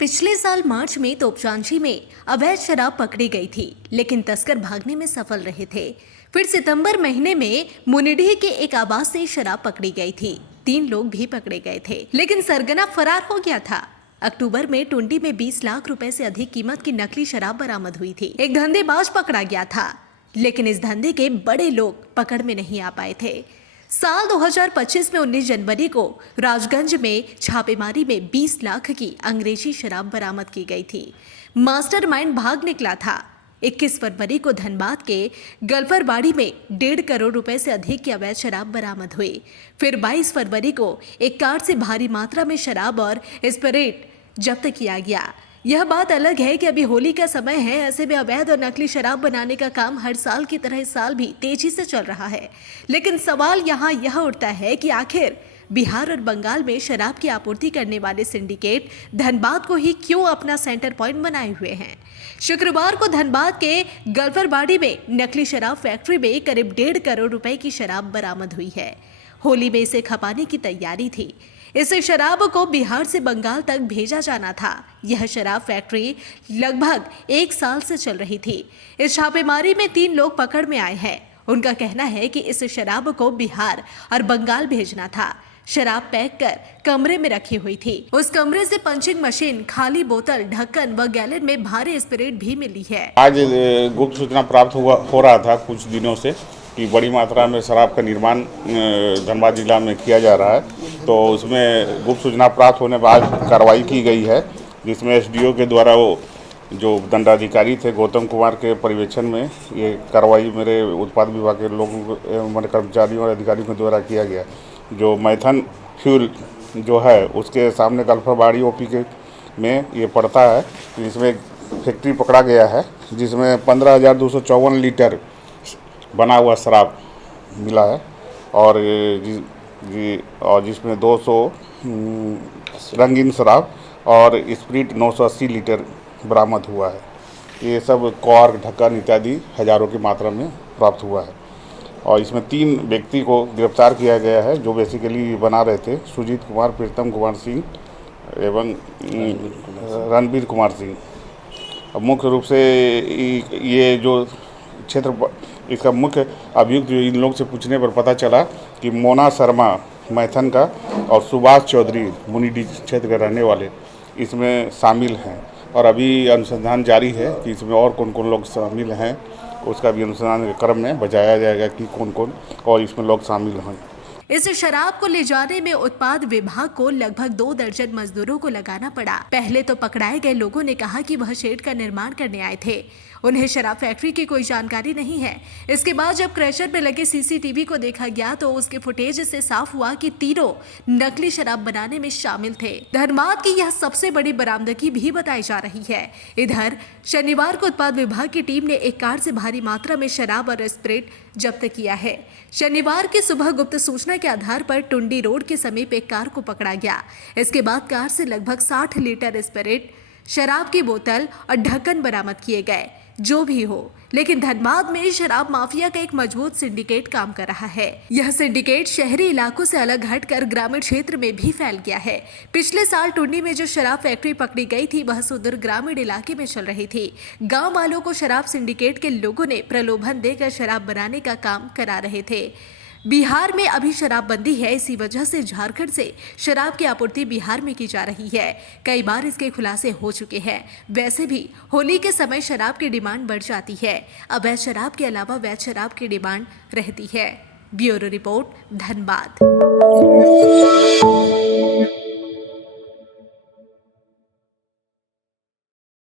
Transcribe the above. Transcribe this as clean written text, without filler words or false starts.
पिछले साल मार्च में तोपचांची में अवैध शराब पकड़ी गई थी, लेकिन तस्कर भागने में सफल रहे थे। फिर सितंबर महीने में मुनिडीह के एक आवास से शराब पकड़ी गई थी। 3 लोग भी पकड़े गए थे, लेकिन सरगना फरार हो गया था। अक्टूबर में टुंडी में 20 लाख रुपए से अधिक कीमत की नकली शराब बरामद हुई थी। एक धंधेबाज पकड़ा गया था, लेकिन इस धंधे के बड़े लोग पकड़ में नहीं आ पाए थे। साल 2025 में 19 जनवरी को राजगंज में छापेमारी में 20 लाख की अंग्रेजी शराब बरामद की गई थी। मास्टरमाइंड भाग निकला था। 21 फरवरी को धनबाद के गल्फरबाड़ी में 1.5 करोड़ रुपए से अधिक की अवैध शराब बरामद हुई। फिर 22 फरवरी को एक कार से भारी मात्रा में शराब और स्पिरिट जब्त किया गया। यह बात अलग है कि अभी होली का समय है, ऐसे में अवैध और नकली शराब बनाने का काम हर साल की तरह इस साल भी तेजी से चल रहा है। लेकिन सवाल यहाँ यह उठता है कि आखिर बिहार और बंगाल में शराब की आपूर्ति करने वाले सिंडिकेट धनबाद को ही क्यों अपना सेंटर पॉइंट बनाए हुए हैं। शुक्रवार को धनबाद के गल्फरबाड़ी में नकली शराब फैक्ट्री में करीब 1.5 करोड़ रुपए की शराब बरामद हुई है। होली में इसे खपाने की तैयारी थी। इस शराब को बिहार से बंगाल तक भेजा जाना था। यह शराब फैक्ट्री लगभग 1 साल से चल रही थी। इस छापेमारी में 3 लोग पकड़ में आए हैं। उनका कहना है कि इस शराब को बिहार और बंगाल भेजना था। शराब पैक कर कमरे में रखी हुई थी। उस कमरे से पंचिंग मशीन, खाली बोतल, ढक्कन व गैलन में भारी स्पिरिट भी मिली है। आज गुप्त सूचना प्राप्त हो रहा था कुछ दिनों से कि बड़ी मात्रा में शराब का निर्माण धनबाद जिला में किया जा रहा है, तो उसमें गुप्त सूचना प्राप्त होने के बाद कार्रवाई की गई है, जिसमें एसडीओ के द्वारा वो जो दंडाधिकारी थे गौतम कुमार के पर्यवेक्षण में ये कार्रवाई मेरे उत्पाद विभाग के लोगों, मेरे कर्मचारियों और अधिकारियों के द्वारा किया गया। जो मैथन फ्यूल जो है उसके सामने गल्फरबाड़ी ओपी के में ये पड़ता है, जिसमें फैक्ट्री पकड़ा गया है, जिसमें 15,254 लीटर बना हुआ शराब मिला है और जिसमें 200 रंगीन शराब और स्प्रिट 980 लीटर बरामद हुआ है। ये सब कॉर्क, ढक्कन इत्यादि हजारों की मात्रा में प्राप्त हुआ है और इसमें 3 व्यक्ति को गिरफ्तार किया गया है, जो बेसिकली बना रहे थे, सुजीत कुमार, प्रीतम कुमार सिंह एवं रणबीर कुमार सिंह। अब मुख्य रूप से ये जो क्षेत्र, इसका मुख्य अभियुक्त जो इन लोग से पूछने पर पता चला कि मोना शर्मा मैथन का और सुभाष चौधरी मुनिडीह क्षेत्र के रहने वाले इसमें शामिल हैं और अभी अनुसंधान जारी है कि इसमें और कौन कौन लोग शामिल हैं। उसका भी अनुसंधान के क्रम में बताया जाएगा कि कौन कौन और इसमें लोग शामिल हैं। इस शराब को ले जाने में उत्पाद विभाग को लगभग 2 दर्जन मजदूरों को लगाना पड़ा। पहले तो पकड़ाए गए लोगों ने कहा कि वह शेड का निर्माण करने आए थे, उन्हें शराब फैक्ट्री की कोई जानकारी नहीं है। इसके बाद जब क्रशर में लगे सीसीटीवी को देखा गया तो उसके फुटेज से साफ हुआ कि तीनों नकली शराब बनाने में शामिल थे। धनबाद की यह सबसे बड़ी बरामदगी भी बताई जा रही है। इधर शनिवार को उत्पाद विभाग की टीम ने एक कार से भारी मात्रा में शराब और स्पिरिट जब्त किया है। शनिवार की सुबह गुप्त सूचना के आधार पर टुंडी रोड के समीप एक कार को पकड़ा गया। इसके बाद कार से लगभग 60 लीटर स्पिरिट, शराब की बोतल और ढक्कन बरामद किए गए। जो भी हो, लेकिन धनबाद में शराब माफिया का एक मजबूत सिंडिकेट काम कर रहा है। यह सिंडिकेट शहरी इलाकों से अलग हटकर ग्रामीण क्षेत्र में भी फैल गया है। पिछले साल टुंडी में जो शराब फैक्ट्री पकड़ी गई थी वह सुदूर ग्रामीण इलाके में चल रही थी। गांव वालों को शराब सिंडिकेट के लोगों ने प्रलोभन देकर शराब बनाने का काम करा रहे थे। बिहार में अभी शराबबंदी है, इसी वजह से झारखंड से शराब की आपूर्ति बिहार में की जा रही है। कई बार इसके खुलासे हो चुके हैं। वैसे भी होली के समय शराब की डिमांड बढ़ जाती है। अवैध शराब के अलावा वैध शराब की डिमांड रहती है। Bureau report, Dhanbad.